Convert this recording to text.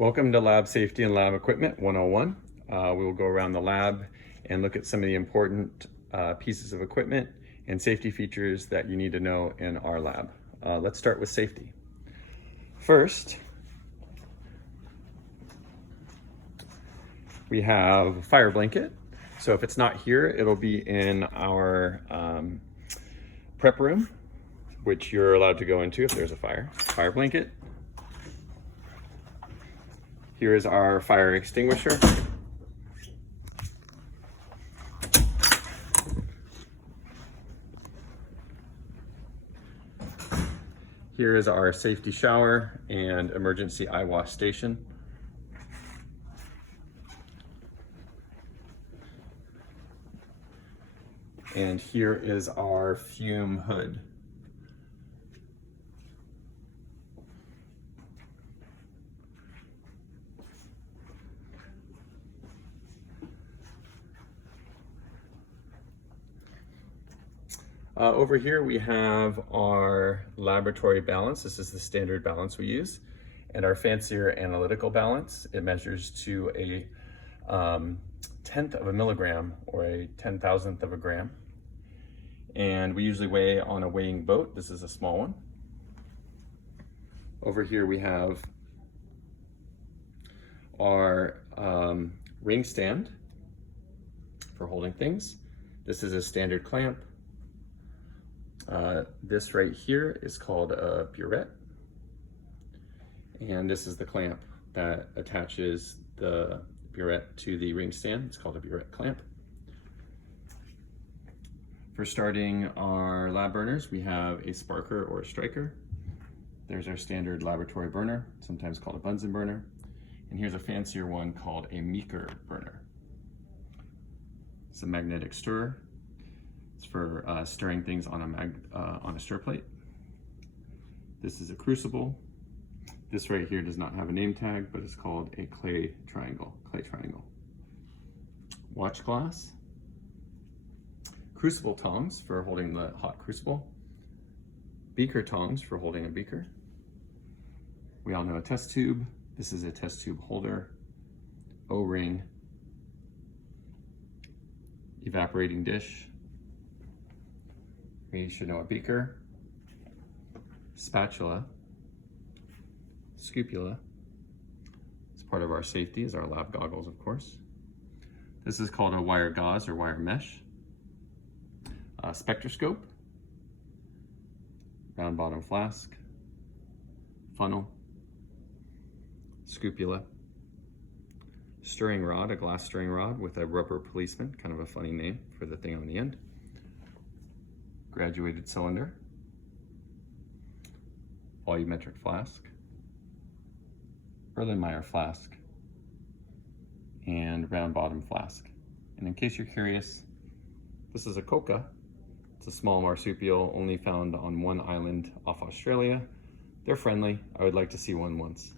Welcome to Lab Safety and Lab Equipment 101. We will go around the lab and look at some of the important pieces of equipment and safety features that you need to know in our lab. Let's start with safety. First, we have a fire blanket. So if it's not here, it'll be in our prep room, which you're allowed to go into if there's a fire. Fire blanket. Here is our fire extinguisher. Here is our safety shower and emergency eye wash station. And here is our fume hood. Over here we have our laboratory balance. This is the standard balance we use. And our fancier analytical balance. It measures to a tenth of a milligram or a 10,000th of a gram. And we usually weigh on a weighing boat. This is a small one. Over here we have our ring stand for holding things. This is a standard clamp. This right here is called a burette. And this is the clamp that attaches the burette to the ring stand. It's called a burette clamp. For starting our lab burners, we have a sparker or a striker. There's our standard laboratory burner, sometimes called a Bunsen burner. And here's a fancier one called a Meeker burner. It's a magnetic stirrer. It's for stirring things on a stir plate. This is a crucible. This right here does not have a name tag, but it's called a clay triangle. Watch glass. Crucible tongs for holding the hot crucible. Beaker tongs for holding a beaker. We all know a test tube. This is a test tube holder. O-ring. Evaporating dish. We should know a beaker, spatula, scupula. It's part of our safety, is our lab goggles, of course. This is called a wire gauze or wire mesh. Spectroscope, round bottom flask, funnel, scupula, stirring rod, a glass stirring rod with a rubber policeman, kind of a funny name for the thing on the end. Graduated cylinder, volumetric flask, Erlenmeyer flask, and round bottom flask. And in case you're curious, this is a coca. It's a small marsupial only found on one island off Australia. They're friendly. I would like to see one once.